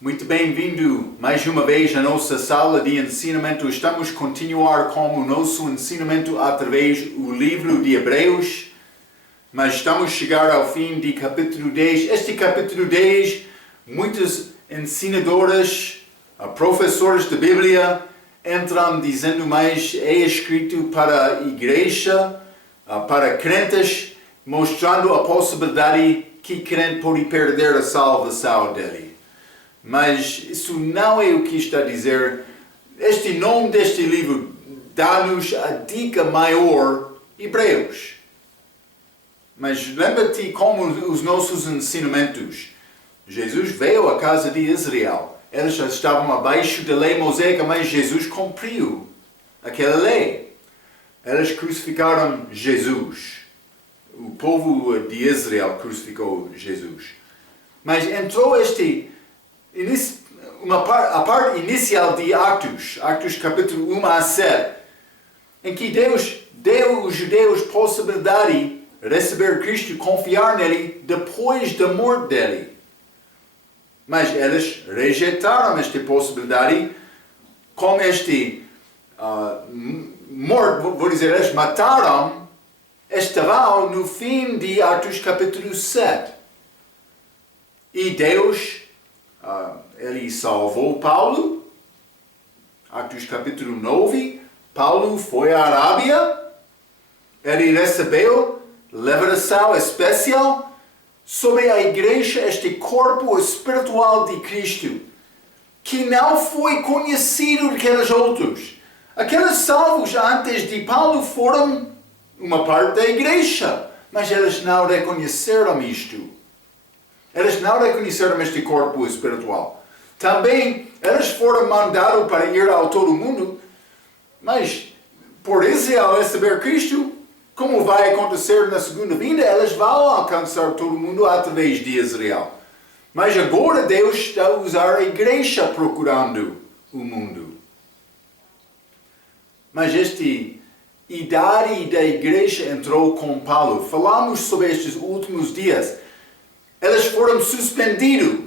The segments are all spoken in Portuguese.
Muito bem-vindo mais uma vez à nossa sala de ensinamento. Estamos a continuar com o nosso ensinamento através do livro de Hebreus, mas estamos a chegar ao fim de capítulo 10. Este capítulo 10, muitos ensinadores, professores de Bíblia, entram dizendo mais é escrito para a igreja, para crentes, mostrando a possibilidade que crente pode perder a salvação dele. Mas isso não é o que está a dizer. Este nome deste livro dá-nos a dica maior, Hebreus. Mas lembra-te como os nossos ensinamentos. Jesus veio à casa de Israel. Eles já estavam abaixo da lei mosaica, mas Jesus cumpriu aquela lei. Eles crucificaram Jesus. O povo de Israel crucificou Jesus. Mas entrou a parte inicial de Atos capítulo 1 a 7, em que Deus deu aos judeus possibilidade de receber Cristo e confiar nele depois da morte dele. Mas eles rejeitaram esta possibilidade com morte, vou dizer, eles mataram Estevão no fim de Atos capítulo 7. E Deus ele salvou Paulo. Atos capítulo 9. Paulo foi à Arábia. Ele recebeu liberação especial sobre a igreja, este corpo espiritual de Cristo, que não foi conhecido daqueles outros. Aqueles salvos antes de Paulo foram uma parte da igreja, mas eles não reconheceram isto. Eles não reconheceram este corpo espiritual. Também eles foram mandados para ir ao todo mundo, mas por Israel receber Cristo, como vai acontecer na segunda vinda, eles vão alcançar todo mundo através de Israel. Mas agora Deus está a usar a igreja procurando o mundo. Mas esta idade da igreja entrou com Paulo. Falamos sobre estes últimos dias. Eles foram suspendidos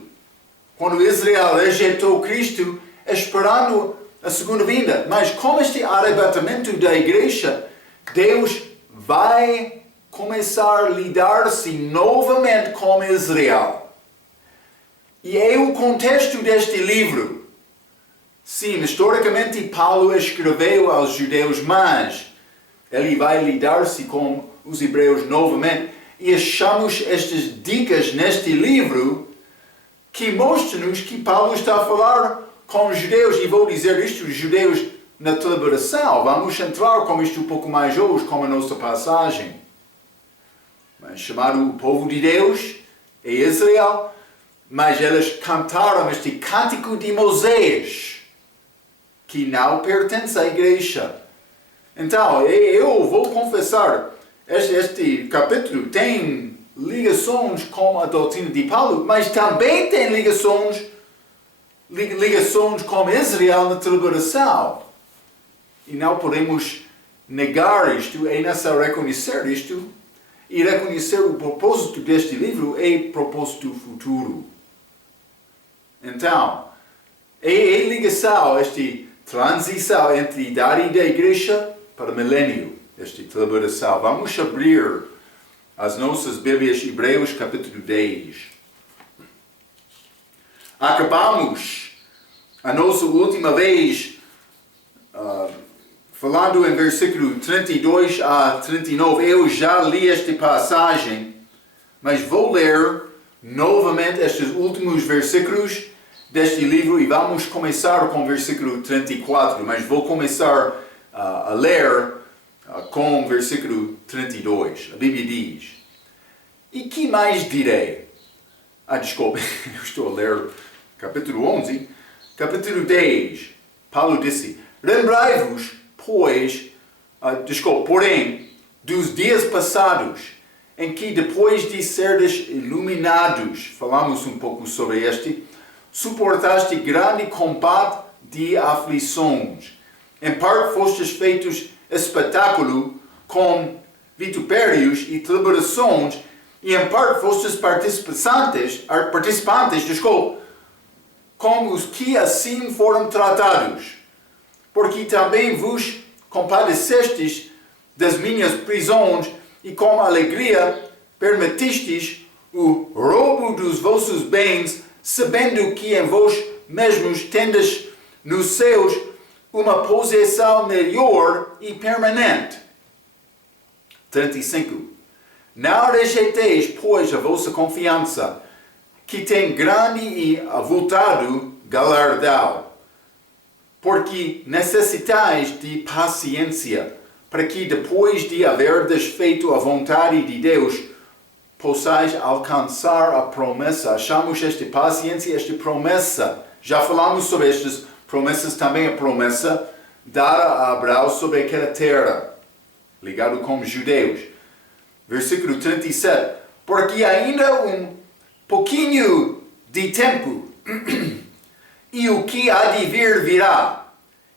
quando Israel rejeitou Cristo, esperando a segunda vinda. Mas com este arrebatamento da igreja, Deus vai começar a lidar-se novamente com Israel. E é o contexto deste livro. Sim, historicamente Paulo escreveu aos judeus, mas ele vai lidar-se com os hebreus novamente. E achamos estas dicas neste livro que mostram-nos que Paulo está a falar com os judeus. E vou dizer isto, os judeus na deliberação. Vamos entrar com isto um pouco mais hoje, com a nossa passagem. Mas chamaram o povo de Deus, é Israel, mas eles cantaram este cântico de Moisés, que não pertence à igreja. Então, eu vou confessar, este capítulo tem ligações com a doutrina de Paulo, mas também tem ligações com Israel na deliberação. E não podemos negar isto, é necessário reconhecer isto, e reconhecer o propósito deste livro é propósito futuro. Então, é ligação, esta transição entre a idade da igreja para o milênio. Esta deliberação. Vamos abrir as nossas Bíblias, Hebreus capítulo 10. Acabamos a nossa última vez falando em versículo 32 a 39. Eu já li esta passagem, mas vou ler novamente estes últimos versículos deste livro e vamos começar com o versículo 34, mas vou começar a ler com o versículo 32. A Bíblia diz: E que mais direi? Desculpe, eu estou a ler capítulo 11. Capítulo 10. Paulo disse: Lembrai-vos, porém, dos dias passados, em que depois de serdes iluminados, falamos um pouco sobre suportaste grande combate de aflições. Em parte fostes feitos espetáculo com vitupérios e tribulações, e em parte fostes participantes com os que assim foram tratados, porque também vos compadecestes das minhas prisões e com alegria permitistes o roubo dos vossos bens, sabendo que em vós mesmos tendes nos céus uma posição melhor e permanente. 35. Não rejeiteis, pois, a vossa confiança, que tem grande e avultado galardão, porque necessitais de paciência, para que depois de haverdes feito a vontade de Deus, possais alcançar a promessa. Achamos esta paciência, esta promessa. Já falamos sobre estas promessas, também a promessa dada a Abraão sobre aquela terra, ligado com os judeus. Versículo 37. Porque ainda pouquinho de tempo, e o que há de vir virá,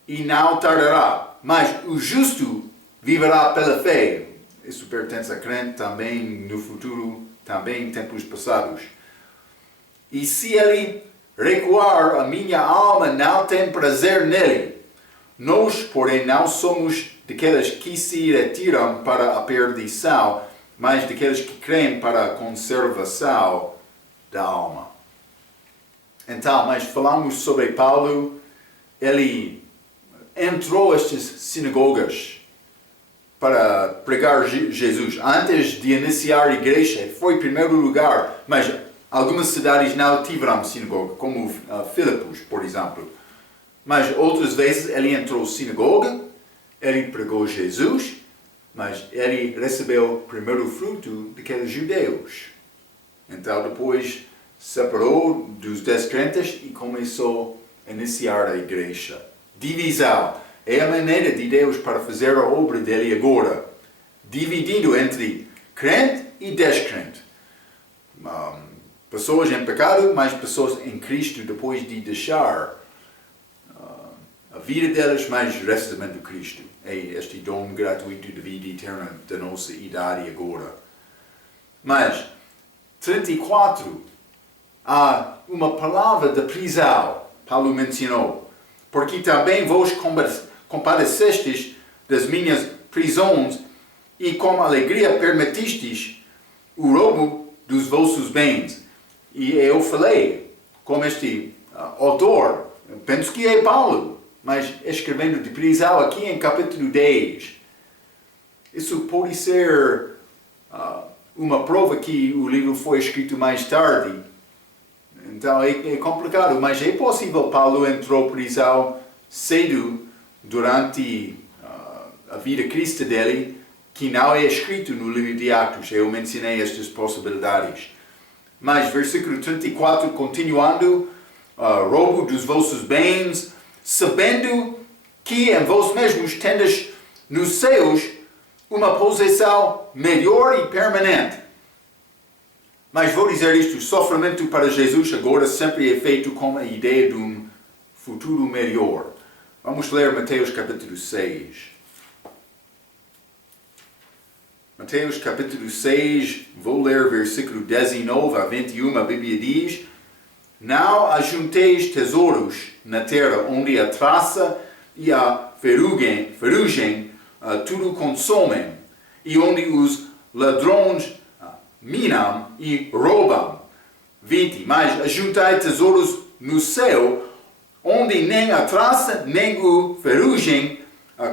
e não tardará, mas o justo viverá pela fé. Isso pertence a crente também no futuro, também em tempos passados. E se ele recuar, a minha alma não tem prazer nele. Nós, porém, não somos daqueles que se retiram para a perdição, mas daqueles que creem para a conservação da alma. Então, mas falamos sobre Paulo. Ele entrou estas sinagogas para pregar Jesus. Antes de iniciar a igreja, foi em primeiro lugar, mas algumas cidades não tiveram sinagoga, como Filipos, por exemplo. Mas outras vezes ele entrou na sinagoga, ele pregou Jesus, mas ele recebeu o primeiro fruto daqueles judeus. Então depois separou dos descrentes e começou a iniciar a igreja. Divisão é a maneira de Deus para fazer a obra dele agora, dividindo entre crente e descrente. Pessoas em pecado, mas pessoas em Cristo depois de deixar a vida delas, mas recebendo Cristo. É este dom gratuito de vida eterna da nossa idade agora. Mas, 34, há uma palavra de prisão, Paulo mencionou, porque também vos compadecestes das minhas prisões e com alegria permitistes o roubo dos vossos bens. E eu falei com este autor, penso que é Paulo, mas escrevendo de prisão aqui em capítulo 10. Isso pode ser uma prova que o livro foi escrito mais tarde. Então é complicado, mas é possível Paulo entrou em prisão cedo durante a vida cristã dele, que não é escrito no livro de Atos. Eu mencionei estas possibilidades. Mas versículo 34, continuando, roubo dos vossos bens, sabendo que em vós mesmos tendes nos céus uma posição melhor e permanente. Mas vou dizer isto, o sofrimento para Jesus agora sempre é feito com a ideia de um futuro melhor. Vamos ler Mateus capítulo 6. Mateus capítulo 6, vou ler versículo 19 a 21, a Bíblia diz: Não ajunteis tesouros na terra, onde a traça e a ferrugem tudo consomem, e onde os ladrões minam e roubam. 20. Mas ajuntai tesouros no céu, onde nem a traça nem o ferrugem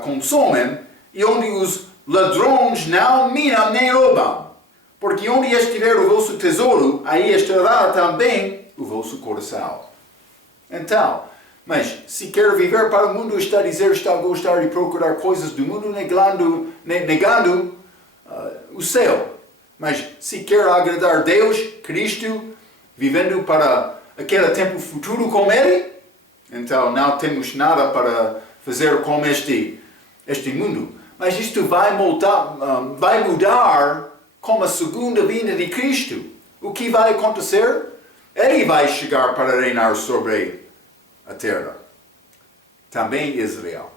consomem, e onde os ladrões não minam nem roubam. Porque onde estiver o vosso tesouro, aí estará também o vosso coração. Então, mas se quer viver para o mundo, está a dizer, está a gostar de procurar coisas do mundo, negando o céu. Mas se quer agradar Deus, Cristo, vivendo para aquele tempo futuro com Ele, então não temos nada para fazer com este mundo. Mas isto vai mudar com a segunda vinda de Cristo. O que vai acontecer? Ele vai chegar para reinar sobre a terra. Também Israel.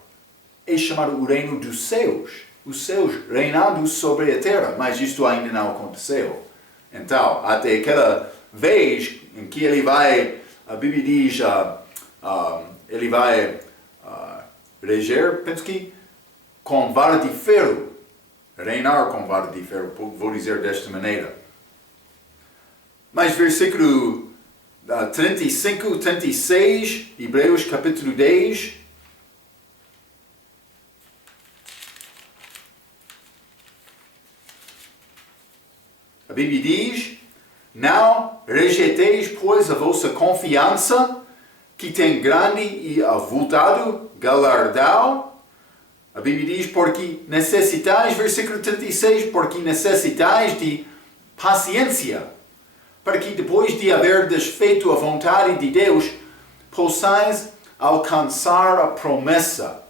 É chamado o reino dos céus. Os céus reinando sobre a terra. Mas isto ainda não aconteceu. Então, até aquela vez em que ele vai a Bíblia diz, ele vai reger, penso que, com vara de ferro. Reinar com vara de ferro, vou dizer desta maneira. Mas versículo 35, 36, Hebreus capítulo 10. A Bíblia diz: não rejeiteis, pois, a vossa confiança, que tem grande e avultado galardão. A Bíblia diz: porque necessitais, versículo 36, porque necessitais de paciência, para que depois de haver desfeito a vontade de Deus, possais alcançar a promessa.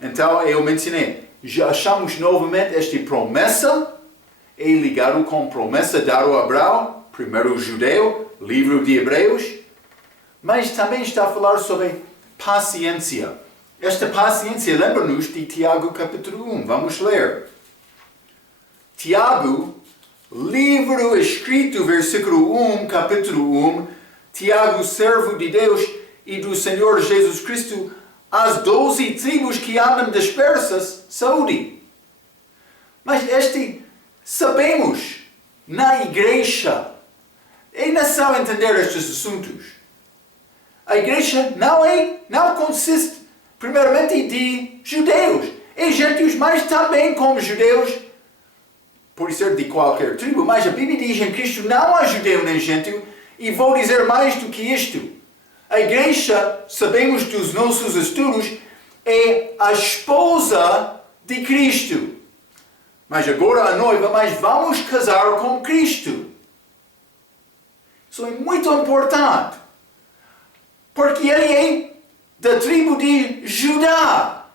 Então, eu mencionei, já achamos novamente esta promessa, é ligado com promessa dada a Abraão, primeiro judeu, livro de Hebreus, mas também está a falar sobre paciência. Esta paciência lembra-nos de Tiago capítulo 1. Vamos ler. Tiago, livro escrito, versículo 1, capítulo 1. Tiago, servo de Deus e do Senhor Jesus Cristo, as 12 tribos que andam dispersas, saúde. Mas sabemos, na igreja, é necessário entender estes assuntos. A igreja não consiste primeiramente de judeus e gentios, mas também como judeus, por ser de qualquer tribo. Mas a Bíblia diz em Cristo não há judeu nem gentio, e vou dizer mais do que isto. A igreja, sabemos dos nossos estudos, é a esposa de Cristo. Mas agora a noiva, mas vamos casar com Cristo. Isso é muito importante, porque ele é da tribo de Judá.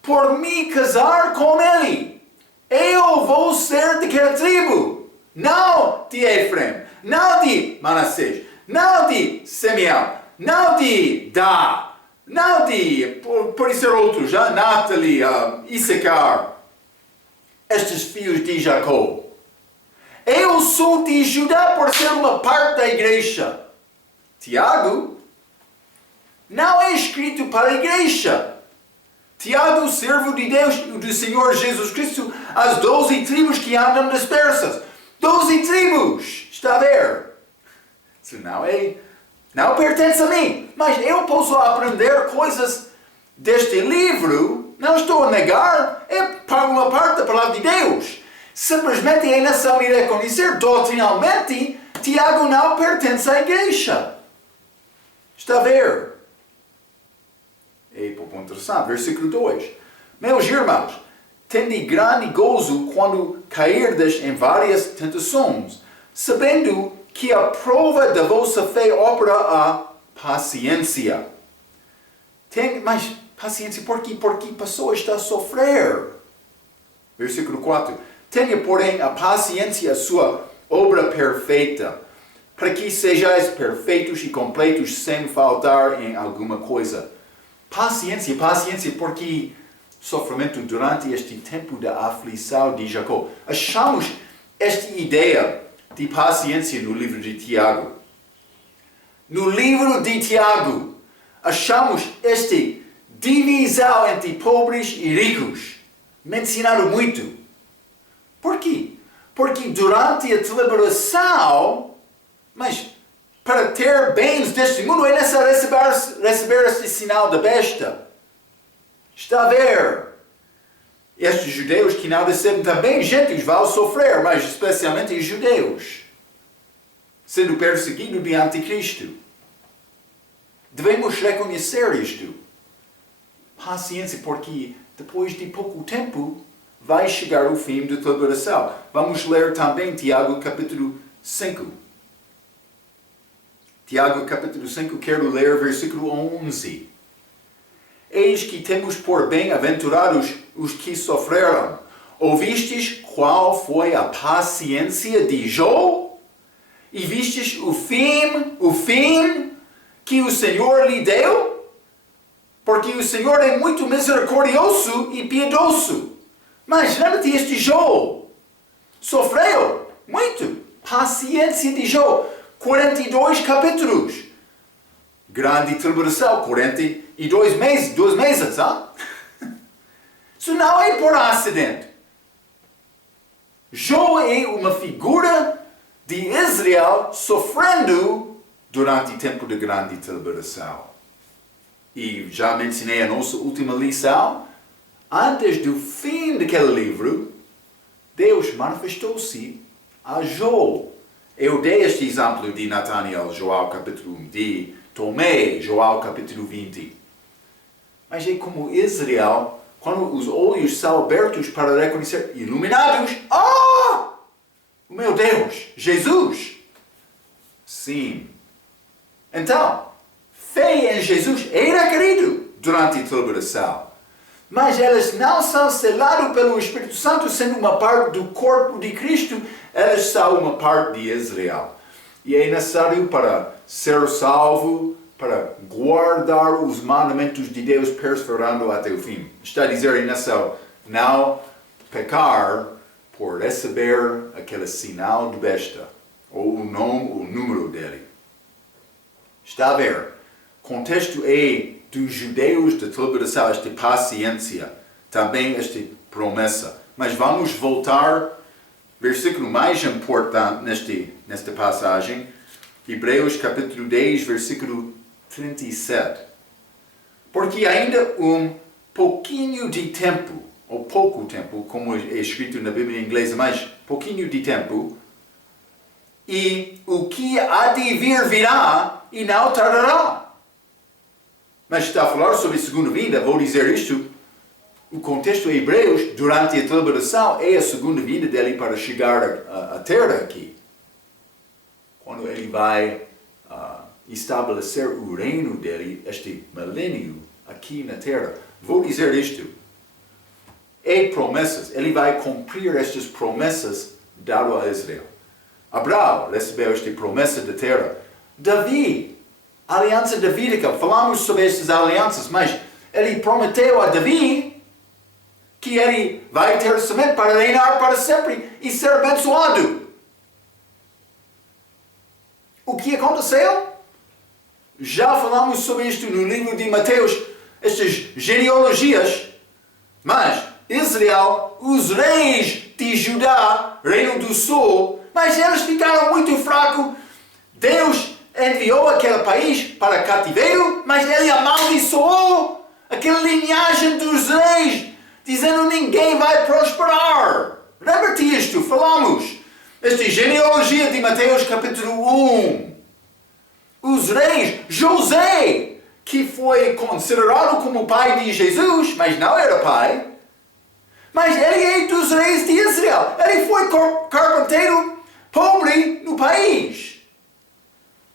Por me casar com ele, eu vou ser daquela tribo. Não de Efraim, não de Manassés, não de Simeão, não de Dá, não de, por ser outros, Natali, Issacar, estes filhos de Jacó. Eu sou de Judá por ser uma parte da igreja. Tiago não é escrito para a igreja. Tiago, servo de Deus e do Senhor Jesus Cristo, as 12 tribos que andam dispersas. 12 tribos! Está a ver? Isso não pertence a mim. Mas eu posso aprender coisas deste livro. Não estou a negar. É para uma parte da palavra de Deus. Simplesmente é necessário reconhecer doutrinalmente, Tiago não pertence à igreja. Está a ver? É pouco interessante. Versículo 2. Meus irmãos, tende grande gozo quando cairdes em várias tentações, sabendo que a prova da vossa fé opera a paciência. Mas paciência por quê? Porque a pessoa está a sofrer. Versículo 4. Tenha, porém, a paciência a sua obra perfeita, para que sejais perfeitos e completos sem faltar em alguma coisa. Paciência, porque sofrimento durante este tempo da aflição de Jacó. Achamos esta ideia de paciência no livro de Tiago. No livro de Tiago, achamos esta divisão entre pobres e ricos, mencionado muito. Por quê? Porque durante a deliberação, mas para ter bens deste mundo é necessário receber este sinal da besta. Está a ver? Estes judeus que não recebem também, gentios vão sofrer, mas especialmente os judeus, sendo perseguidos de anticristo. Devemos reconhecer isto. Paciência, porque depois de pouco tempo vai chegar o fim da deliberação. Vamos ler também Tiago capítulo 5. Tiago capítulo 5, quero ler versículo 11. Eis que temos por bem-aventurados os que sofreram. Ouvistes qual foi a paciência de Jó? E vistes o fim que o Senhor lhe deu? Porque o Senhor é muito misericordioso e piedoso. Mas lembra-te este Jó. Sofreu muito. Paciência de Jó. 42 capítulos. grande tribulação, 42 meses, 2 meses, hein? Isso não é por acidente. Jó é uma figura de Israel sofrendo durante o tempo de grande tribulação. E já mencionei a nossa última lição. Antes do fim daquele livro, Deus manifestou-se a Jó. Eu dei este exemplo de Natanael, João capítulo 1, de Tomé, João capítulo 20. Mas é como Israel, quando os olhos são abertos para reconhecer, iluminados, o meu Deus, Jesus! Sim. Então, fé em Jesus era querido durante a tribulação. Mas elas não são seladas pelo Espírito Santo sendo uma parte do corpo de Cristo, elas são uma parte de Israel. E é necessário para ser salvo, para guardar os mandamentos de Deus perseverando até o fim. Está a dizer em necessário não pecar por receber aquele sinal de besta, ou o nome, o número dele. Está a ver? O contexto é dos judeus da tribulação, esta paciência, também esta promessa. Mas vamos voltar, versículo mais importante nesta passagem, Hebreus capítulo 10, versículo 37. Porque ainda um pouquinho de tempo, ou pouco tempo, como é escrito na Bíblia em inglês, mas pouquinho de tempo, e o que há de vir virá e não tardará. Mas está a falar sobre a segunda vinda, vou dizer isto, o contexto em Hebreus, durante a tribulação, é a segunda vinda dele para chegar à terra aqui. Quando ele vai estabelecer o reino dele, este milênio aqui na terra. Vou dizer isto. É promessas. Ele vai cumprir estas promessas dadas a Israel. Abraão recebeu esta promessa da terra. Davi, a aliança davídica, falamos sobre estas alianças, mas ele prometeu a Davi que ele vai ter semente para reinar para sempre e ser abençoado. O que aconteceu? Já falamos sobre isto no livro de Mateus, estas genealogias, mas Israel, os reis de Judá, reino do sul, mas eles ficaram muito fracos. Deus enviou aquele país para cativeiro, mas ele amaldiçoou aquela linhagem dos reis, dizendo ninguém vai prosperar. Lembra-te isto, falamos. Esta genealogia de Mateus capítulo 1. Os reis, José, que foi considerado como pai de Jesus, mas não era pai. Mas ele é dos reis de Israel. Ele foi carpinteiro pobre no país.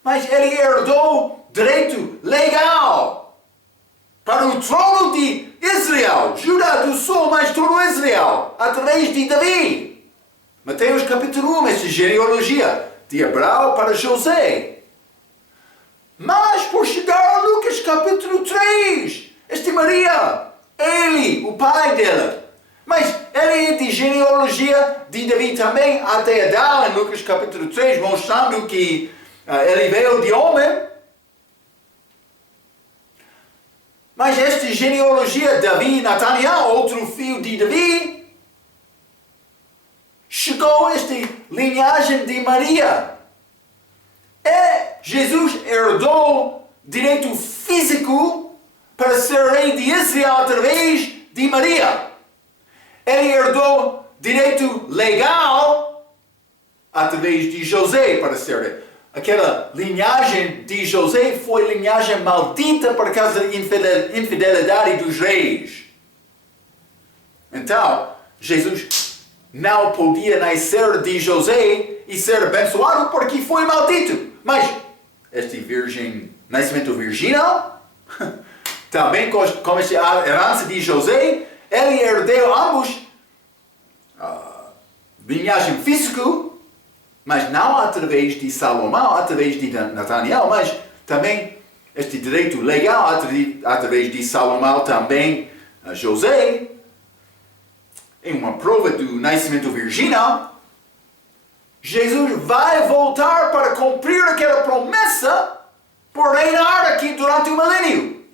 Mas ele herdou direito legal para o trono de Israel, Judá do Sul, mas todo Israel, através de Davi. Mateus capítulo 1, esta genealogia de Abraão para José. Mas por chegar a Lucas capítulo 3, esta Maria, ele, o pai dela. Mas ele é de genealogia de Davi também, até Adão, em Lucas capítulo 3, mostrando que ele veio de homem. Mas esta genealogia, Davi e Natanael, outro filho de Davi, chegou a esta linhagem de Maria. Jesus herdou direito físico para ser rei de Israel através de Maria. Ele herdou direito legal através de José para ser rei. Aquela linhagem de José foi linhagem maldita por causa da infidelidade dos reis. Então, Jesus não podia nascer de José e ser abençoado porque foi maldito. Mas este nascimento virginal, também com esta herança de José, ele herdou ambos linhagem física, mas não através de Salomão, através de Natanael, mas também este direito legal através de Salomão também José. Em uma prova do nascimento virginal, Jesus vai voltar para cumprir aquela promessa por reinar aqui durante o milênio.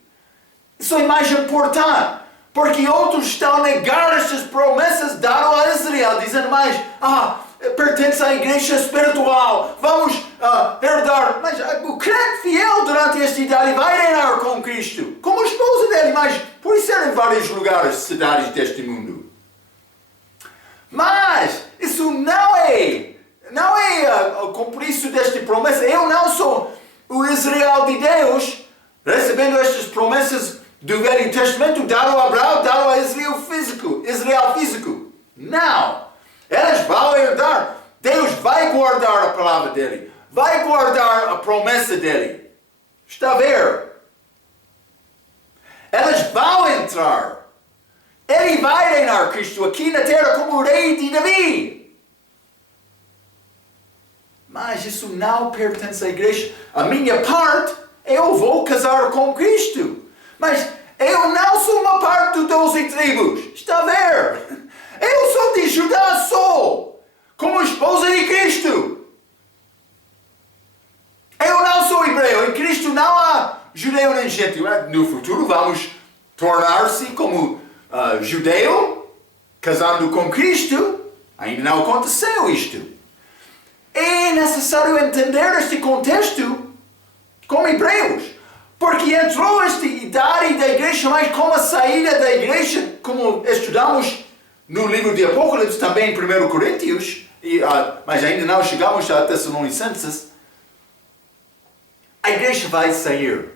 Isso é mais importante, porque outros estão a negar estas promessas dadas a Israel, dizendo mais, pertence à igreja espiritual, vamos herdar. Mas o crente fiel durante esta idade vai reinar com Cristo, como a esposa dele, mas por ser em vários lugares, cidades deste mundo. Mas isso não é cumprir isso desta promessa. Eu não sou o Israel de Deus, recebendo estas promessas do Velho Testamento, dado a Abraão, dado a Israel físico. Não! Elas vão herdar. Deus vai guardar a palavra dele. Vai guardar a promessa dele. Está a ver? Elas vão entrar. Ele vai reinar Cristo aqui na terra como o rei de Davi. Mas isso não pertence à igreja. A minha parte, eu vou casar com Cristo. Mas eu não sou uma parte dos 12 tribos. Está a ver? Eu sou de Judá, como esposa de Cristo. Eu não sou hebreu. Em Cristo não há judeu nem gentil. No futuro vamos tornar-se como judeu, casando com Cristo. Ainda não aconteceu isto. É necessário entender este contexto como hebreus. Porque entrou esta idade da igreja, mas como a saída da igreja, como estudamos no livro de Apocalipse, também em 1 Coríntios, mas ainda não chegamos a Tessalonicenses, a igreja vai sair.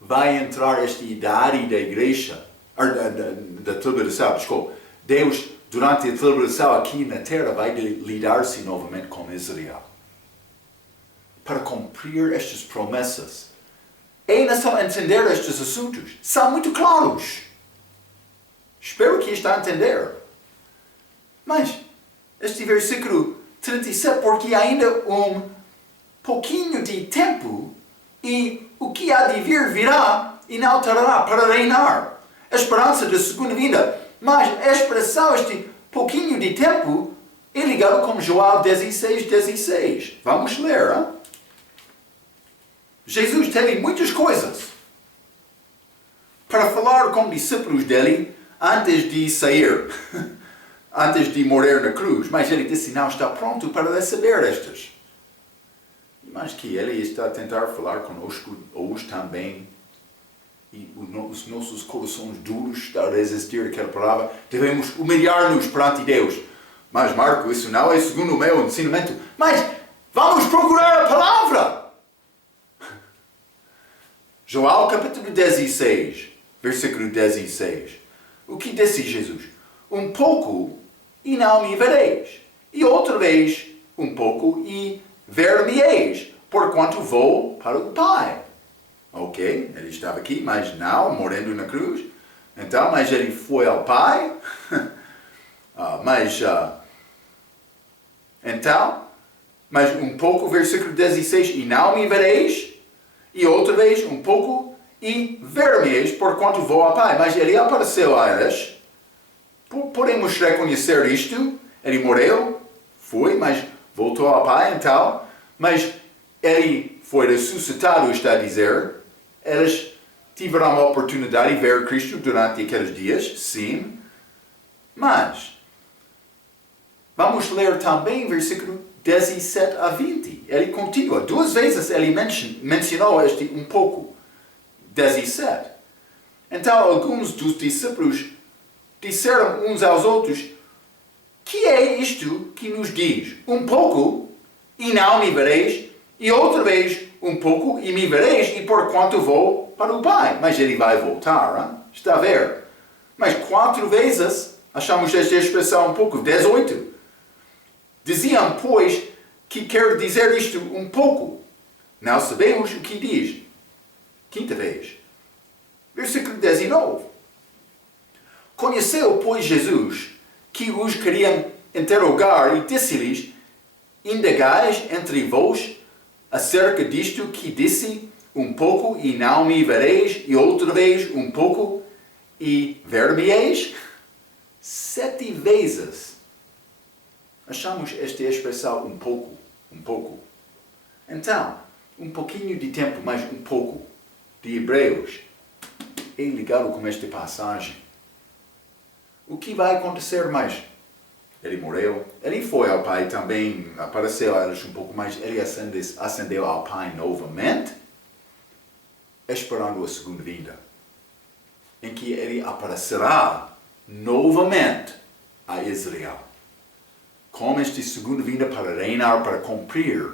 Vai entrar esta idade da igreja, da tribulação, desculpa. Deus, durante a tribulação aqui na terra, vai lidar-se novamente com Israel. Para cumprir estas promessas. É necessário entender estes assuntos. São muito claros. Espero que está a entender. Mas, este versículo 37, porque ainda um pouquinho de tempo e o que há de vir virá e não tardará para reinar. A esperança da segunda vinda. Mas a expressão, este pouquinho de tempo, é ligado com João 16:16. Vamos ler, hein? Jesus teve muitas coisas para falar com discípulos dele antes de sair, antes de morrer na cruz. Mas ele disse, não está pronto para receber estas. Mas que ele está a tentar falar conosco hoje também. E os nossos corações duros estão a resistir àquela palavra. Devemos humilhar-nos perante Deus. Mas Marco, isso não é segundo o meu ensinamento. Mas vamos procurar a palavra. João capítulo 16, versículo 16. O que disse Jesus? Um pouco e não me vereis. E outra vez, um pouco e ver-me-eis, porquanto vou para o Pai. Ok, ele estava aqui, mas não, morrendo na cruz. Então, mas ele foi ao Pai. Mas um pouco, versículo 16, e não me vereis. E outra vez, um pouco, e ver-me-eis, porquanto vou ao Pai. Mas ele apareceu a elas. Podemos reconhecer isto. Ele morreu, foi, mas voltou ao Pai, então. Mas ele foi ressuscitado, está a dizer. Eles tiveram a oportunidade de ver Cristo durante aqueles dias, sim. Mas, vamos ler também versículo 17 a 20. Ele continua. 2 vezes ele mencionou este um pouco. 17. Então, alguns dos discípulos disseram uns aos outros, que é isto que nos diz? Um pouco, e não me vereis, e outra vez, um pouco, e me vereis, e porquanto vou para o Pai. Mas ele vai voltar, hein? Está a ver? Mas 4 vezes, achamos esta expressão um pouco, 18. Diziam, pois, que quer dizer isto um pouco. Não sabemos o que diz. 5ª vez. Versículo 19. Conheceu, pois, Jesus, que os queriam interrogar, e disse-lhes, indagais entre vós acerca disto que disse, um pouco e não me vereis, e outra vez um pouco e ver-me-eis? 7 vezes. Achamos esta expressão um pouco. Então, um pouquinho de tempo, mas um pouco, de Hebreus, é ligado com esta passagem. O que vai acontecer mais? Ele morreu, ele foi ao Pai também, apareceu a eles um pouco mais, ele ascendeu ao Pai novamente, esperando a segunda vinda, em que ele aparecerá novamente a Israel, com esta segunda vinda para reinar, para cumprir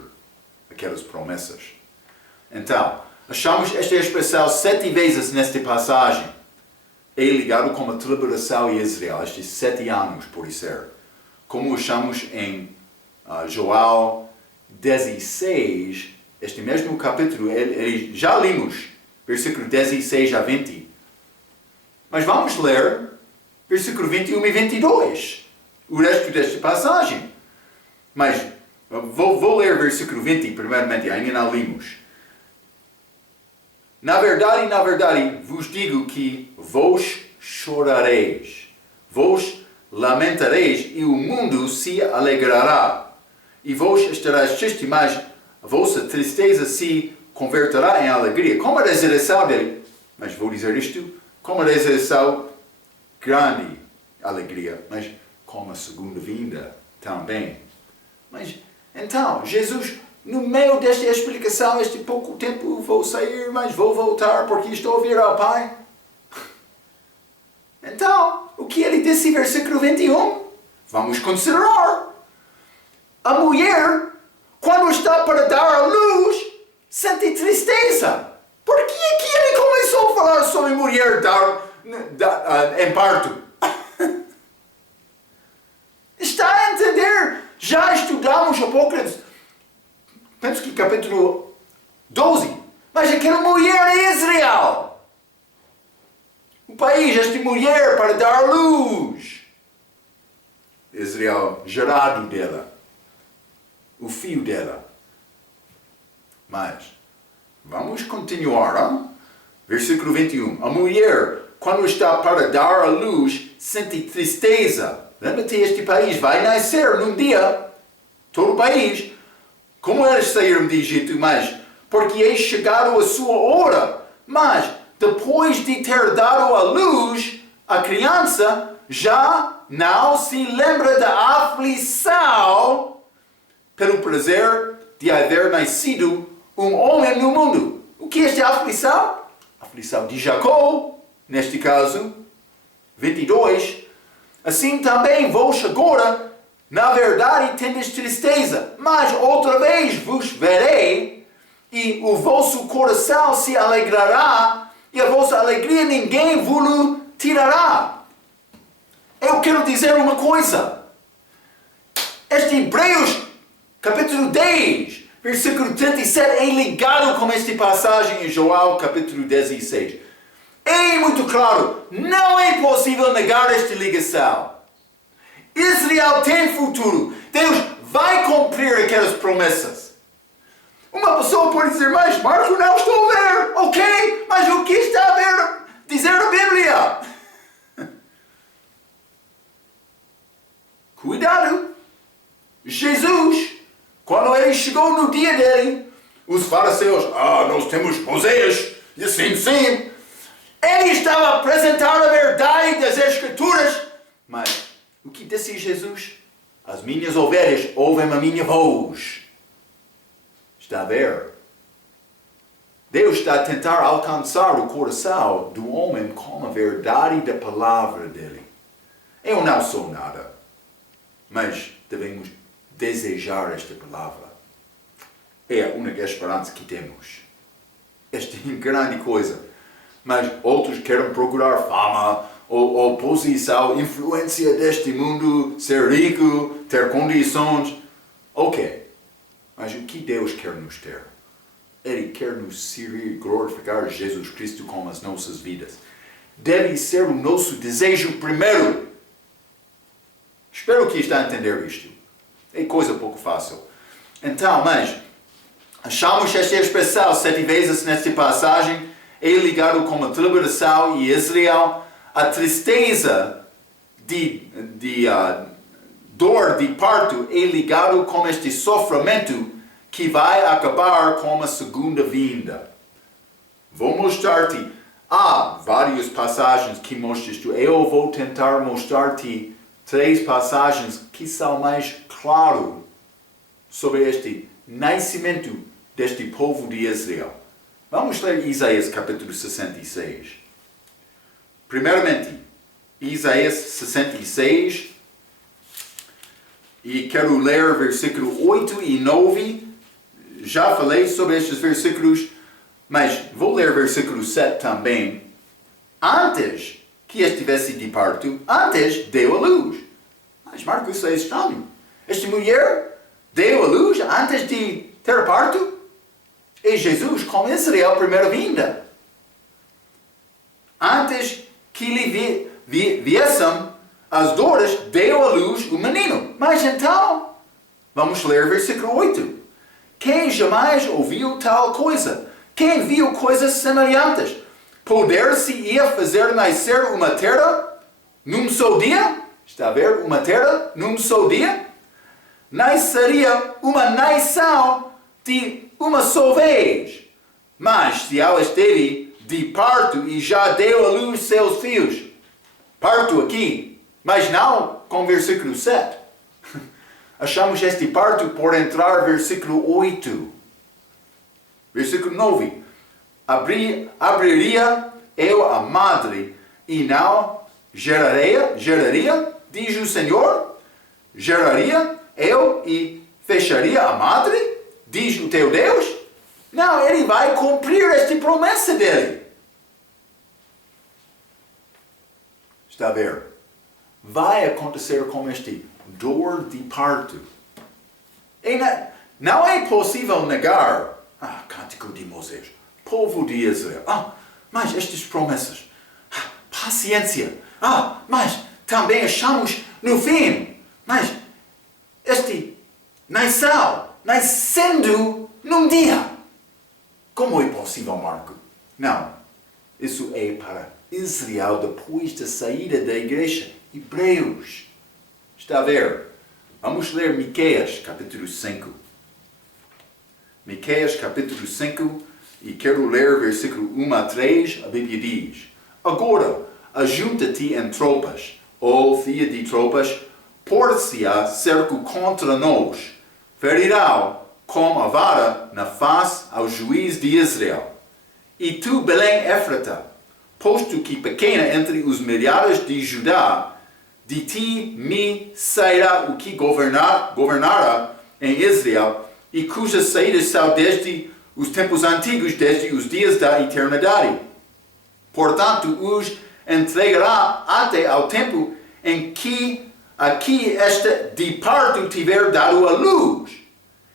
aquelas promessas. Então, achamos esta expressão 7 vezes nesta passagem, é ligado com a tribulação em Israel, estes 7 anos, por ser. Como achamos em Joel 16, este mesmo capítulo, ele já lemos, versículo 16 a 20. Mas vamos ler versículo 21 e 22, o resto desta passagem. Mas vou ler versículo 20 primeiramente, ainda não lemos. Na verdade, vos digo que vos chorareis, vos lamentareis e o mundo se alegrará. E vos estareis tristes, mas a vossa tristeza se converterá em alegria. Como a ressurreição dele, mas vou dizer isto, como a ressurreição, grande alegria, mas como a segunda vinda também. Mas, então, Jesus, no meio desta explicação, este pouco tempo vou sair, mas vou voltar porque estou a vir ao Pai. Então, o que ele disse em versículo 21? Vamos considerar. A mulher, quando está para dar à luz, sente tristeza. Por que é que ele começou a falar sobre mulher em parto? Está a entender? Já estudamos Apocalipse, penso que capítulo 12, mas aquela mulher é Israel. O país, esta mulher para dar luz. Israel, gerado dela. O filho dela. Mas, vamos continuar. Hein? Versículo 21. A mulher, quando está para dar à luz, sente tristeza. Lembra-te, este país vai nascer num dia. Todo o país. Como eles saíram de Egito, mas porque é chegado a sua hora. Mas, depois de ter dado à luz, a criança já não se lembra da aflição pelo prazer de haver nascido um homem no mundo. O que é esta aflição? A aflição de Jacó, neste caso, 22. Assim também vos agora, na verdade, tendes tristeza, mas outra vez vos verei, e o vosso coração se alegrará, e a vossa alegria ninguém vos tirará. Eu quero dizer uma coisa. Este Hebreus, capítulo 10, versículo 37, é ligado com esta passagem em Joel, capítulo 16. É muito claro, não é possível negar esta ligação. Israel tem futuro. Deus vai cumprir aquelas promessas. Uma pessoa pode dizer, mas Marco, não estou a ver. Ok, mas o que está a ver dizer a Bíblia? Cuidado. Jesus, quando ele chegou no dia dele, os fariseus, nós temos Moisés, e assim sim. Ele estava a apresentar a verdade das Escrituras, mas o que disse Jesus? As minhas ovelhas ouvem a minha voz. Está a ver? Deus está a tentar alcançar o coração do homem com a verdade da palavra dele. Eu não sou nada, mas devemos desejar esta palavra. É a única esperança que temos. Esta é uma grande coisa. Mas outros querem procurar fama, ou posição, influência deste mundo, ser rico, ter condições. Ok, mas o que Deus quer nos ter? Ele quer nos servir e glorificar Jesus Cristo com as nossas vidas. Deve ser o nosso desejo primeiro. Espero que está a entender isto. É coisa pouco fácil. Então, mas, achamos esta expressão 7 vezes nesta passagem, é ligado com a tribulação e Israel, a tristeza de dor de parto é ligado com este sofrimento que vai acabar com a segunda vinda. Vou mostrar-te. Há várias passagens que mostram isto. Eu vou tentar mostrar-te 3 passagens que são mais claras sobre este nascimento deste povo de Israel. Vamos ler Isaías capítulo 66. Primeiramente, Isaías 66. E quero ler versículo 8 e 9. Já falei sobre estes versículos, mas vou ler versículo 7 também. Antes que estivesse de parto, antes deu a luz. Mas Marcos, isso é estranho. Esta mulher deu a luz antes de ter parto? E Jesus, como Israel, primeira vinda. Antes que lhe viessem as dores, deu à luz o menino. Mas então, vamos ler versículo 8. Quem jamais ouviu tal coisa? Quem viu coisas semelhantes? Poder-se-ia fazer nascer uma terra num só dia? Está a ver? Uma terra num só dia? Nasceria uma nação de uma só vez. Mas se ela esteve de parto e já deu à luz seus filhos, parto aqui, mas não com versículo 7. Achamos este parto por entrar versículo 8. Versículo 9. Abriria eu a madre e não geraria, diz o Senhor. Geraria eu e fecharia a madre, diz o teu Deus. Não, ele vai cumprir esta promessa dele. Está a ver? Vai acontecer com este dor de parto. E não é possível negar. Cântico de Moisés. Povo de Israel. Mas estas promessas. Paciência. Mas também achamos no fim. Mas este nascendo num dia. Como é possível, Marco? Não. Isso é para Israel depois da saída da igreja. Hebreus. Está a ver? Vamos ler Miqueias, capítulo 5. Miqueias, capítulo 5. E quero ler versículo 1 a 3. A Bíblia diz: Agora, ajunta-te em tropas, ó filha de tropas, por-se-á cerco contra nós. Ferirá com a vara na face ao juiz de Israel. E tu, Belém Éfrata, posto que pequena entre os milhares de Judá, de ti me sairá o que governará em Israel, e cujas saídas são desde os tempos antigos, desde os dias da eternidade. Portanto, os entregará até ao tempo em que aqui esta de parto tiver dado a luz.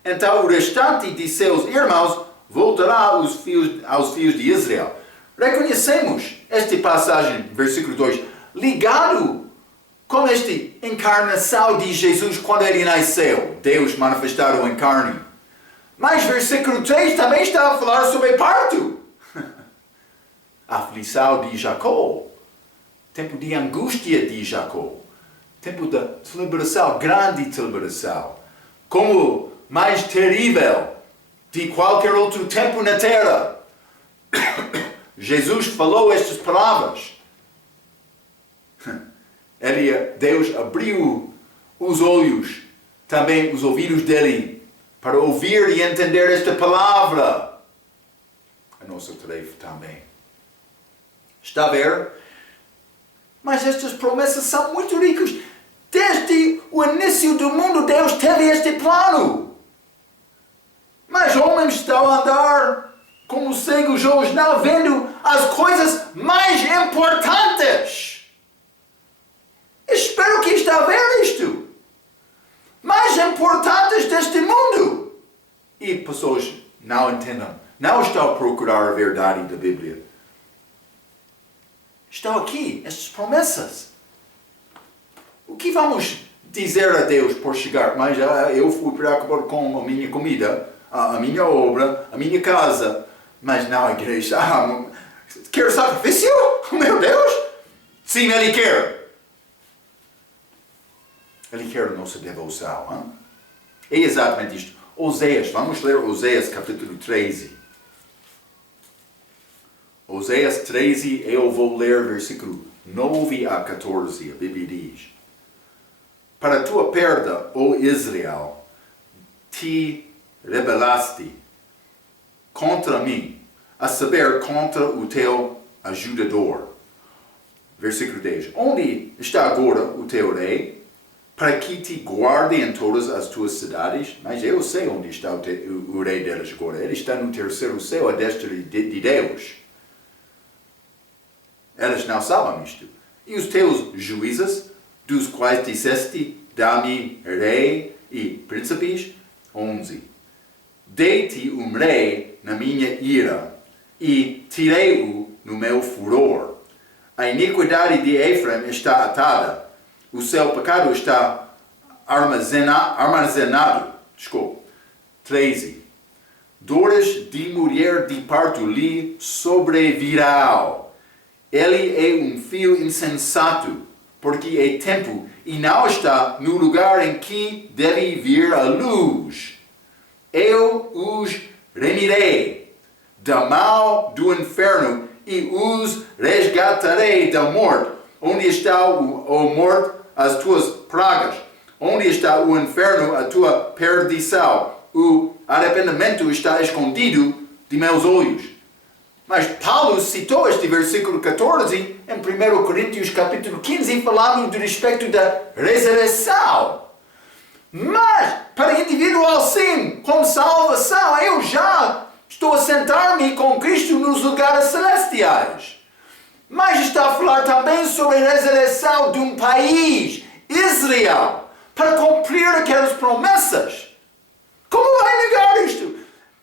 Então o restante de seus irmãos voltará aos filhos de Israel. Reconhecemos esta passagem, versículo 2, ligado com esta encarnação de Jesus quando ele nasceu, Deus manifestado em carne. Mas versículo 3 também está a falar sobre parto. A aflição de Jacó, tempo de angústia de Jacó, tempo da celebração, grande celebração, como mais terrível de qualquer outro tempo na terra. Jesus falou estas palavras. Deus abriu os olhos, também os ouvidos dele, para ouvir e entender esta palavra. A nossa tarefa também. Está a ver? Mas estas promessas são muito ricas. Desde o início do mundo, Deus teve este plano. Mas homens estão a andar como cegos hoje, não vendo as coisas mais importantes. Espero que está a ver isto. Mais importantes deste mundo. E pessoas não entendem. Não estão a procurar a verdade da Bíblia. Estão aqui, estas promessas. O que vamos dizer a Deus por chegar? Mas eu fui preocupado com a minha comida, a minha obra, a minha casa. Mas não a igreja. Quer sacrifício? Meu Deus! Sim, Ele quer. Ele quer a nossa devoção. É exatamente isto. Oséias, vamos ler Oséias capítulo 13. Oséias 13, eu vou ler versículo 9 a 14, a Bíblia diz: Para tua perda, ó Israel, te rebelaste contra mim, a saber, contra o teu ajudador. Versículo 10. Onde está agora o teu rei, para que te guarde em todas as tuas cidades? Mas eu sei onde está o rei deles agora. Ele está no terceiro céu, à destra de Deus. Eles não sabem isto. E os teus juízes, dos quais disseste, dá-me rei e príncipes? 11. Dei-te um rei na minha ira, e tirei-o no meu furor. A iniquidade de Efraim está atada, o seu pecado está armazenado. 13. Dores de mulher de parto lhe sobrevirão. Ele é um filho insensato, porque é tempo e não está no lugar em que deve vir a luz. Eu os remirei da mão do inferno e os resgatarei da morte. Onde está o morte, as tuas pragas? Onde está o inferno, a tua perdição? O arrependimento está escondido de meus olhos. Mas Paulo citou este versículo 14 em 1 Coríntios capítulo 15, falando do respeito da ressurreição. Mas, para indivíduo sim, com salvação, eu já estou a sentar-me com Cristo nos lugares celestiais. Mas está a falar também sobre a ressurreição de um país, Israel, para cumprir aquelas promessas. Como vai negar isto?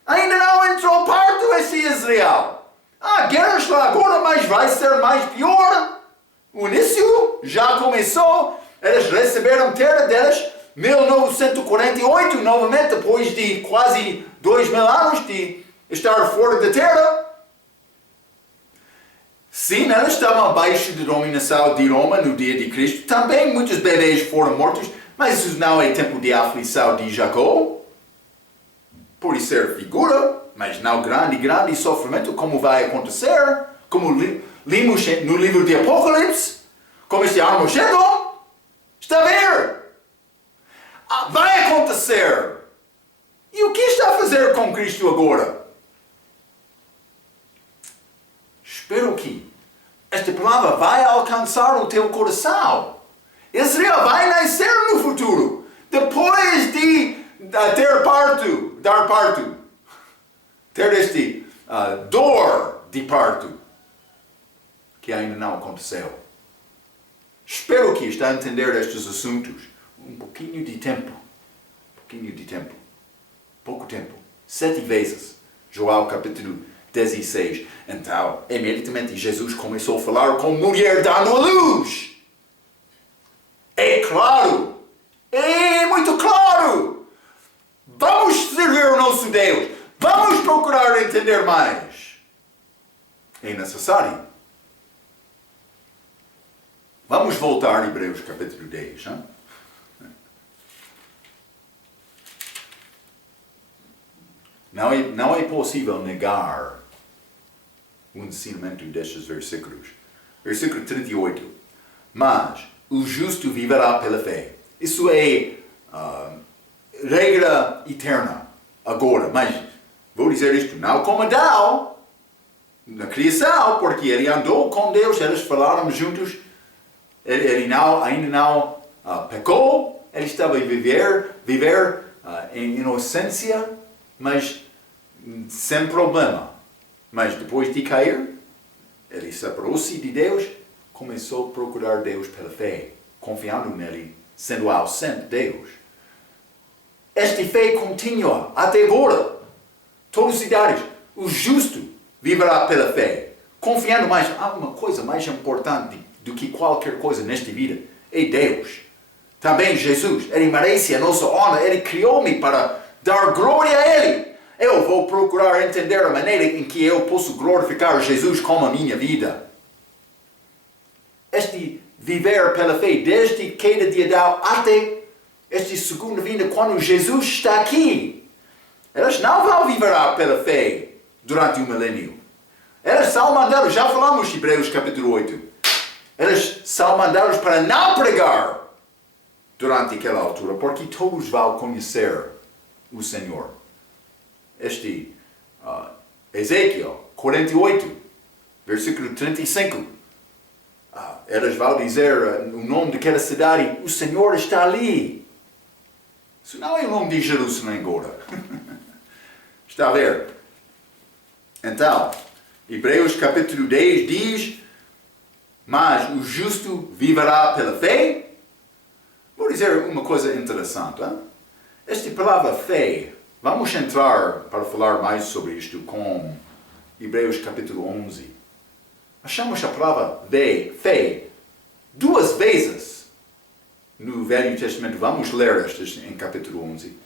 Ainda não entrou parto esse Israel. A guerra está agora, mas vai ser mais pior. O início já começou. Eles receberam terra deles 1948, novamente, depois de quase 2000 anos de estar fora da terra. Sim, eles estavam abaixo da dominação de Roma no dia de Cristo. Também muitos bebês foram mortos, mas isso não é tempo de aflição de Jacó. Pode ser figura, mas não grande sofrimento, como vai acontecer, como limos no livro de Apocalipse, como este Armagedon. Está a ver? Vai acontecer. E o que está a fazer com Cristo agora? Espero que esta palavra vai alcançar o teu coração. Israel vai nascer no futuro, depois de dar parto, ter este dor de parto, que ainda não aconteceu. Espero que está a entender estes assuntos. Um pouquinho de tempo. Pouco tempo. 7 vezes. João capítulo 16. Então, imediatamente Jesus começou a falar com mulher dando a luz. É claro. É muito claro. Vamos servir o nosso Deus. Vamos procurar entender mais. É necessário. Vamos voltar a Hebreus capítulo 10. Hein? Não é possível negar o ensinamento destes versículos. Versículo 38. Mas o justo viverá pela fé. Isso é regra eterna agora. Mas vou dizer isto, não como Adão na criação, porque ele andou com Deus, eles falaram juntos. Ele ainda não pecou, ele estava a viver em inocência, mas sem problema. Mas depois de cair, ele separou-se de Deus, começou a procurar Deus pela fé, confiando nele, sendo ausente de Deus. Esta fé continua até agora. Todas as idades, o justo viverá pela fé, confiando mais. Há uma coisa mais importante do que qualquer coisa nesta vida, é Deus. Também Jesus, Ele merece a nossa honra, Ele criou-me para dar glória a Ele. Eu vou procurar entender a maneira em que eu posso glorificar Jesus com a minha vida. Este viver pela fé, desde a queda de Adão até esta segunda vinda, quando Jesus está aqui. Elas não vão viver pela fé durante o milênio. Elas são mandadas, já falamos em Hebreus capítulo 8. Elas são mandadas para não pregar durante aquela altura, porque todos vão conhecer o Senhor. Ezequiel 48, versículo 35. Elas vão dizer o nome daquela cidade, o Senhor está ali. Isso não é o nome de Jerusalém agora. Está a ver? Então, Hebreus capítulo 10 diz, mas o justo viverá pela fé. Vou dizer uma coisa interessante. Hein? Esta palavra fé, vamos entrar para falar mais sobre isto com Hebreus capítulo 11. Achamos a palavra fé 2 vezes no Velho Testamento. Vamos ler estas em capítulo 11.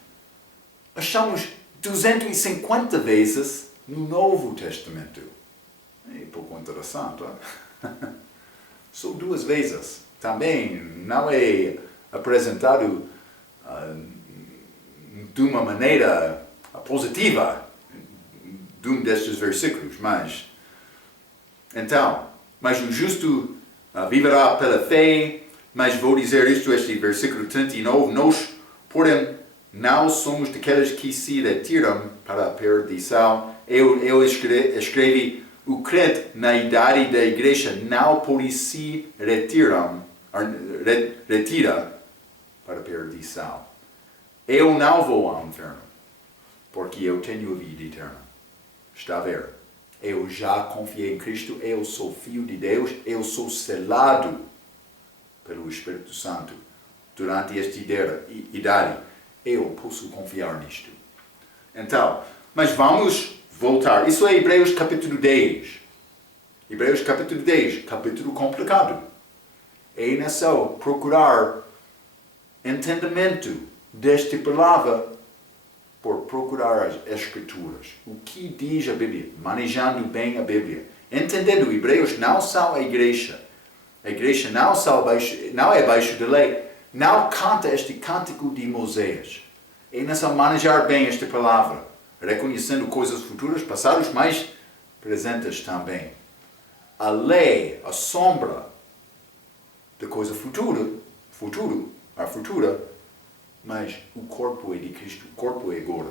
Achamos 250 vezes no Novo Testamento. É um pouco interessante. Só 2 vezes. Também não é apresentado de uma maneira positiva de um destes versículos, mas o justo viverá pela fé, mas vou dizer isto, este versículo 39, nós, porém, não somos daqueles que se retiram para a perdição. Eu escrevi, o crente na idade da igreja não por se retira para a perdição. Eu não vou ao inferno, porque eu tenho a vida eterna. Está a ver? Eu já confiei em Cristo, eu sou filho de Deus, eu sou selado pelo Espírito Santo durante esta idade. Eu posso confiar nisto. Então, mas vamos voltar. Isso é Hebreus capítulo 10. Hebreus capítulo 10, capítulo complicado. É necessário procurar entendimento desta palavra por procurar as Escrituras. O que diz a Bíblia? Manejando bem a Bíblia. Entendendo, Hebreus não são a igreja. A igreja não é abaixo da lei. Não canta este cântico de Moisés. É necessário manejar bem esta palavra, reconhecendo coisas futuras, passadas, mas presentes também. A lei, a sombra da coisa futura, mas o corpo é de Cristo, o corpo é agora.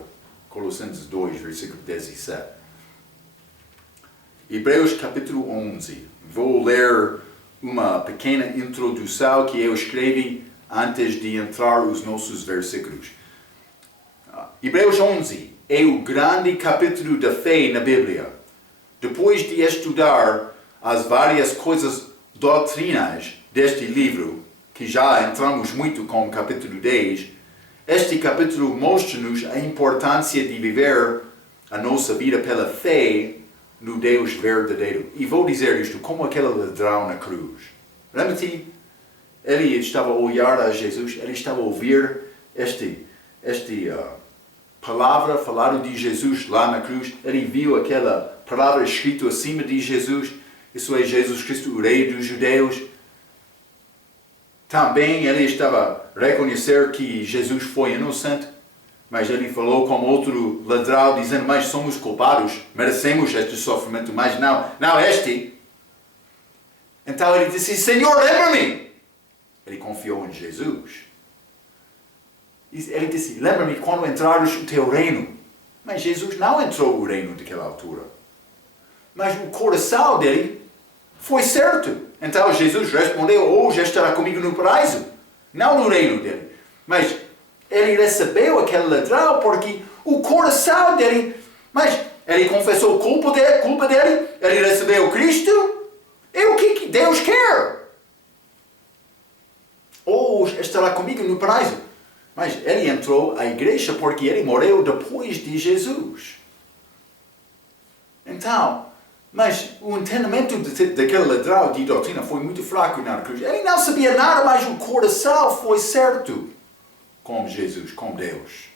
Colossenses 2, versículo 17. Hebreus capítulo 11. Vou ler uma pequena introdução que eu escrevi antes de entrar os nossos versículos. Hebreus 11 é o grande capítulo da fé na Bíblia. Depois de estudar as várias coisas doutrinas deste livro, que já entramos muito com o capítulo 10, este capítulo mostra-nos a importância de viver a nossa vida pela fé no Deus verdadeiro. E vou dizer isto, como aquele ladrão na cruz. Lembra-te? Ele estava a olhar a Jesus, ele estava a ouvir esta palavra falada de Jesus lá na cruz. Ele viu aquela palavra escrita acima de Jesus. Isso é Jesus Cristo, o Rei dos Judeus. Também ele estava a reconhecer que Jesus foi inocente, mas ele falou como outro ladrão, dizendo, mas somos culpados, merecemos este sofrimento, mas não este. Então ele disse, Senhor, lembra-me. Ele confiou em Jesus. Ele disse, lembra-me quando entrares no teu reino. Mas Jesus não entrou no reino daquela altura. Mas o coração dele foi certo. Então Jesus respondeu, hoje estará comigo no paraíso. Não no reino dele. Mas ele recebeu aquele ladrão porque o coração dele... Mas ele confessou a culpa dele. Ele recebeu Cristo. É o que Deus quer. Hoje estará comigo no paraíso. Mas ele entrou à igreja porque ele morreu depois de Jesus. Então, mas o entendimento daquele ladrão de doutrina foi muito fraco na cruz. Ele não sabia nada, mas o coração foi certo com Jesus, com Deus.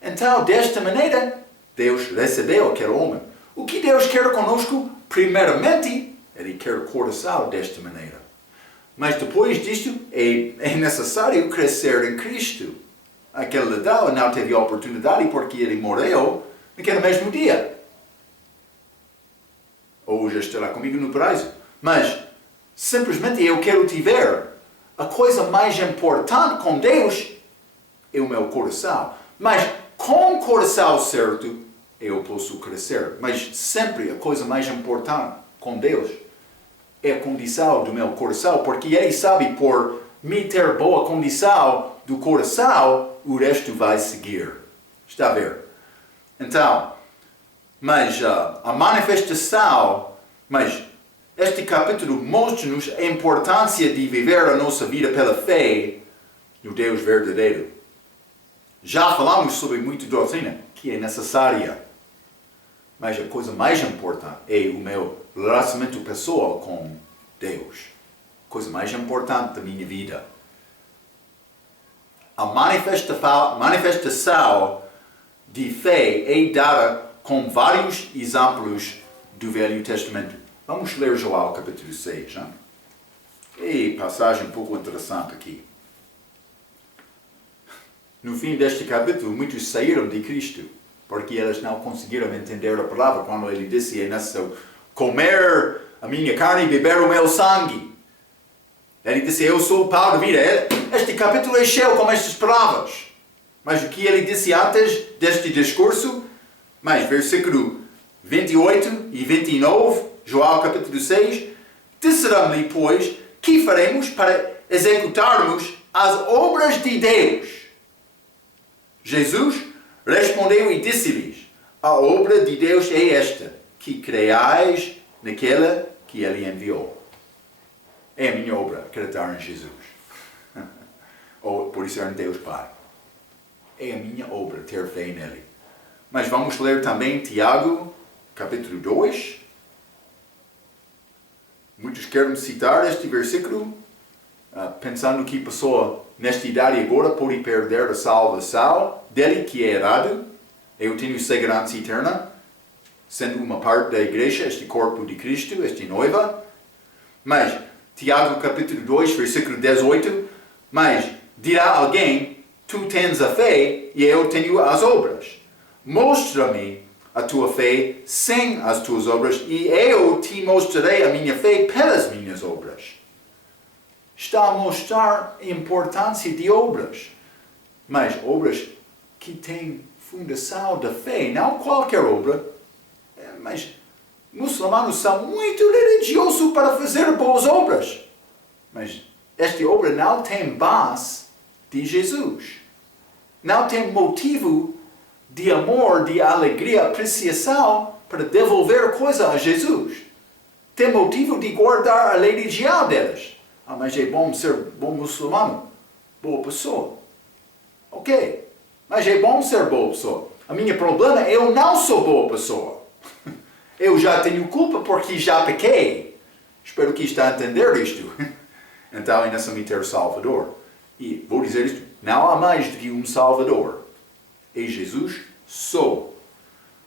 Então, desta maneira, Deus recebeu aquele homem. O que Deus quer conosco? Primeiramente, Ele quer o coração desta maneira. Mas depois disto, é necessário crescer em Cristo. aquele ladrão não teve a oportunidade porque ele morreu naquele mesmo dia. Ou já estará comigo no paraíso. Mas, simplesmente eu quero te ver. A coisa mais importante com Deus é o meu coração. Mas com o coração certo, eu posso crescer. Mas sempre a coisa mais importante com Deus é a condição do meu coração. Porque Ele sabe, por me ter boa condição do coração, o resto vai seguir. Está a ver? Então, mas a manifestação, mas este capítulo mostra-nos a importância de viver a nossa vida pela fé no Deus verdadeiro. Já falamos sobre muita doutrina que é necessária, mas a coisa mais importante é o meu relacionamento pessoal com Deus. A coisa mais importante da minha vida. A manifestação de fé é dada com vários exemplos do Velho Testamento. Vamos ler João capítulo 6. Né? E passagem um pouco interessante aqui. No fim deste capítulo, muitos saíram de Cristo, porque eles não conseguiram entender a palavra quando ele disse: é necessário comer a minha carne e beber o meu sangue. Ele disse: eu sou o pão da vida. Este capítulo é cheio com estas palavras. Mas o que ele disse antes deste discurso? Mas versículo 28 e 29, João capítulo 6, disseram-lhe, pois, que faremos para executarmos as obras de Deus? Jesus respondeu e disse-lhes: a obra de Deus é esta, que creiais naquela que Ele enviou. É a minha obra, acreditar em Jesus. Ou por isso em Deus Pai. É a minha obra, ter fé nele. Mas vamos ler também Tiago, capítulo 2. Muitos querem citar este versículo, pensando que a pessoa nesta idade agora pode perder a salvação dele, que é errado. Eu tenho segurança eterna, sendo uma parte da igreja, este corpo de Cristo, esta noiva. Mas, Tiago capítulo 2, versículo 18, mas dirá alguém: tu tens a fé e eu tenho as obras. Mostra-me a tua fé sem as tuas obras e eu te mostrarei a minha fé pelas minhas obras. Está a mostrar a importância de obras, mas obras que têm fundação da fé, não qualquer obra. Mas muçulmanos são muito religiosos para fazer boas obras, mas esta obra não tem base de Jesus. Não tem motivo de amor, de alegria, apreciação para devolver coisa a Jesus. Tem motivo de guardar a religião deles. Mas é bom ser bom muçulmano, boa pessoa. Ok, mas é bom ser boa pessoa. O meu problema é eu não sou boa pessoa. Eu já tenho culpa porque já pequei. Espero que está a entender isto. Então é necessário ter Salvador. E vou dizer isto, não há mais do que um Salvador. É Jesus só.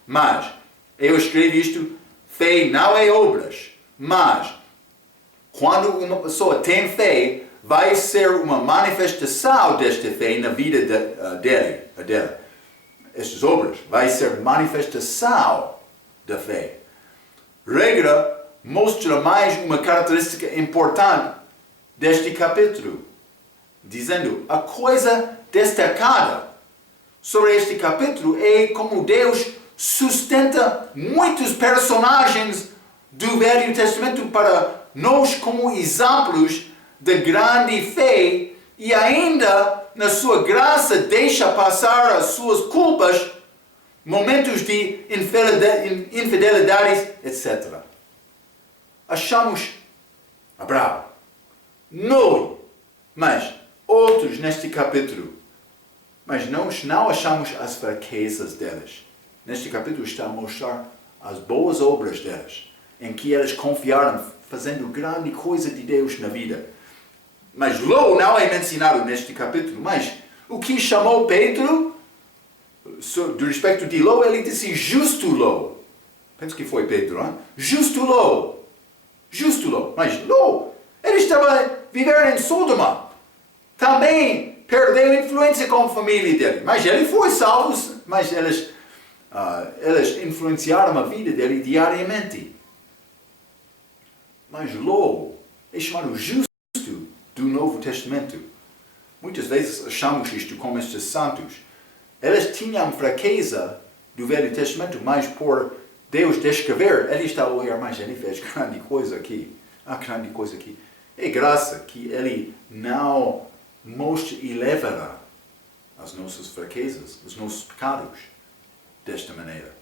Mas, eu escrevo isto, fé não é obras. Mas, quando uma pessoa tem fé, vai ser uma manifestação desta fé na vida dela. Estas obras vai ser manifestação da fé. Regra mostra mais uma característica importante deste capítulo, dizendo a coisa destacada sobre este capítulo é como Deus sustenta muitos personagens do Velho Testamento para nós como exemplos de grande fé e ainda na sua graça deixa passar as suas culpas, momentos de infidelidades, etc. Achamos Abraão, Noé, mas outros neste capítulo. Mas nós não achamos as fraquezas delas. Neste capítulo está a mostrar as boas obras delas, em que elas confiaram, fazendo grande coisa de Deus na vida. Mas Ló não é mencionado neste capítulo, mas o que chamou Pedro, do respeito de Ló, ele disse justo Ló. Penso que foi Pedro, hein? Justo Ló. Justo Ló. Mas Ló, ele estava a viver em Sodoma. Também perdeu influência com a família dele. Mas ele foi salvo, mas eles influenciaram a vida dele diariamente. Mas logo, é chamado justo do Novo Testamento. Muitas vezes achamos isto como estes santos. Eles tinham fraqueza do Velho Testamento, mas por Deus descrever, ele está a olhar, mas ele fez grande coisa aqui. Grande coisa aqui. É graça que ele não mostra e levará as nossas fraquezas, os nossos pecados, desta maneira.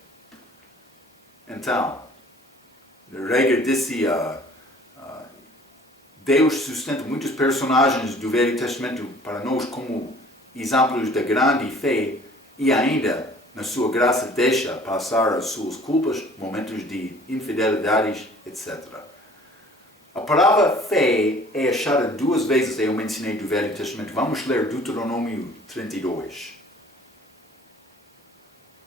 Então, Reger disse, Deus sustenta muitos personagens do Velho Testamento para nós como exemplos da grande fé e ainda, na sua graça, deixa passar as suas culpas, momentos de infidelidades, etc. A palavra fé é achada 2 vezes, eu mencionei, do Velho Testamento. Vamos ler Deuteronômio 32.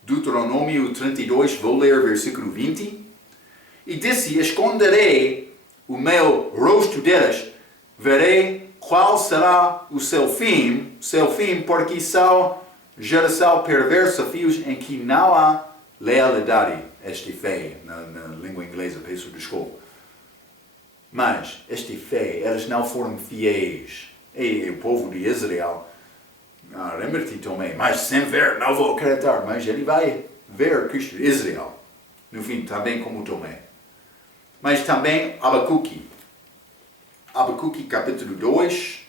Deuteronômio 32, vou ler versículo 20. E disse, esconderei o meu rosto deles, verei qual será o seu fim, porque são geração perversa, filhos em que não há lealidade. Esta fé, na língua inglesa, peço desculpa. Mas, esta fé, eles não foram fiéis. E o povo de Israel, lembra-te também, mas sem ver, não vou acreditar. Mas ele vai ver Cristo, Israel, no fim, também como Tomé. Mas também Abacuque. Abacuque capítulo 2.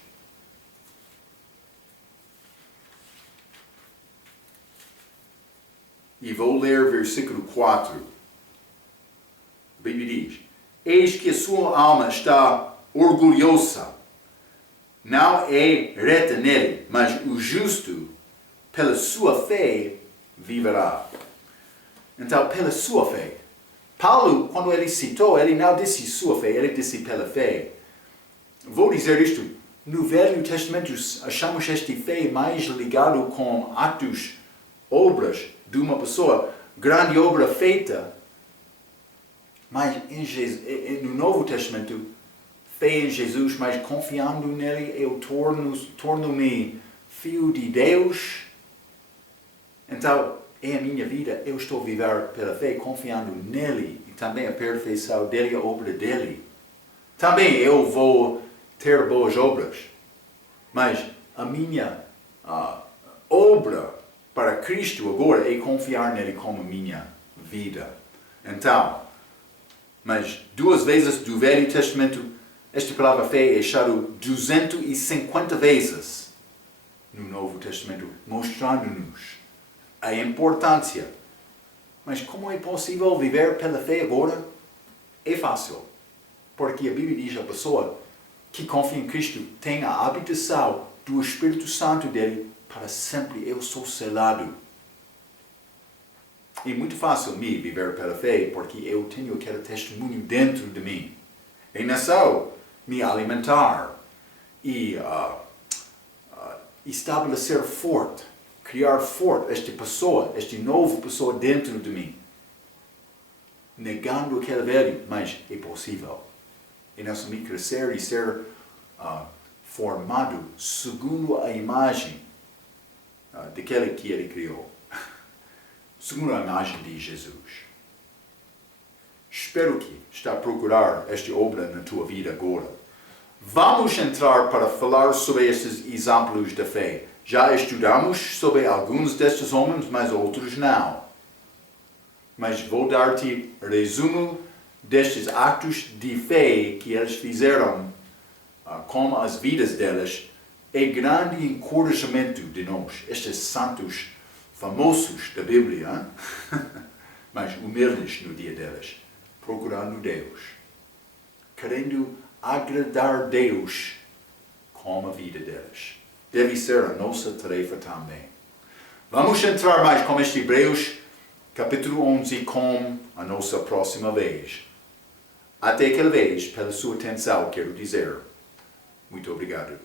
E vou ler versículo 4. A Bíblia diz, eis que a sua alma está orgulhosa, não é reta nele, mas o justo, pela sua fé, viverá. Então, pela sua fé. Paulo, quando ele citou, ele não disse sua fé, ele disse pela fé. Vou dizer isto, no Velho Testamento achamos esta fé mais ligado com atos, obras de uma pessoa, grande obra feita. Mas no Novo Testamento, fé em Jesus, mas confiando nele, eu torno-me filho de Deus. Então, é a minha vida, eu estou a viver pela fé, confiando nele, e também a perfeição dele, a obra dele. Também eu vou ter boas obras, mas a minha obra para Cristo agora é confiar nele como minha vida. Então, mas 2 vezes do Velho Testamento, esta palavra fé é achada 250 vezes no Novo Testamento, mostrando-nos a importância. Mas como é possível viver pela fé agora? É fácil. Porque a Bíblia diz que a pessoa que confia em Cristo tem a habitação do Espírito Santo dele para sempre. Eu sou selado. É muito fácil me viver pela fé porque eu tenho aquele testemunho dentro de mim. É necessário me alimentar e estabelecer forte, criar forte esta pessoa, esta nova pessoa dentro de mim. Negando aquele velho, mas é possível. É necessário me crescer e ser formado segundo a imagem daquele que ele criou. Segundo a imagem de Jesus. Espero que está a procurar esta obra na tua vida agora. Vamos entrar para falar sobre estes exemplos da fé. Já estudamos sobre alguns destes homens, mas outros não. Mas vou dar-te resumo destes atos de fé que eles fizeram com as vidas deles. É grande encorajamento de nós, estes santos famosos da Bíblia, mas humildes no dia deles, procurando Deus, querendo agradar Deus com a vida deles. Deve ser a nossa tarefa também. Vamos entrar mais com este Hebreus, capítulo 11, com a nossa próxima vez. Até aquela vez, pela sua atenção, quero dizer muito obrigado.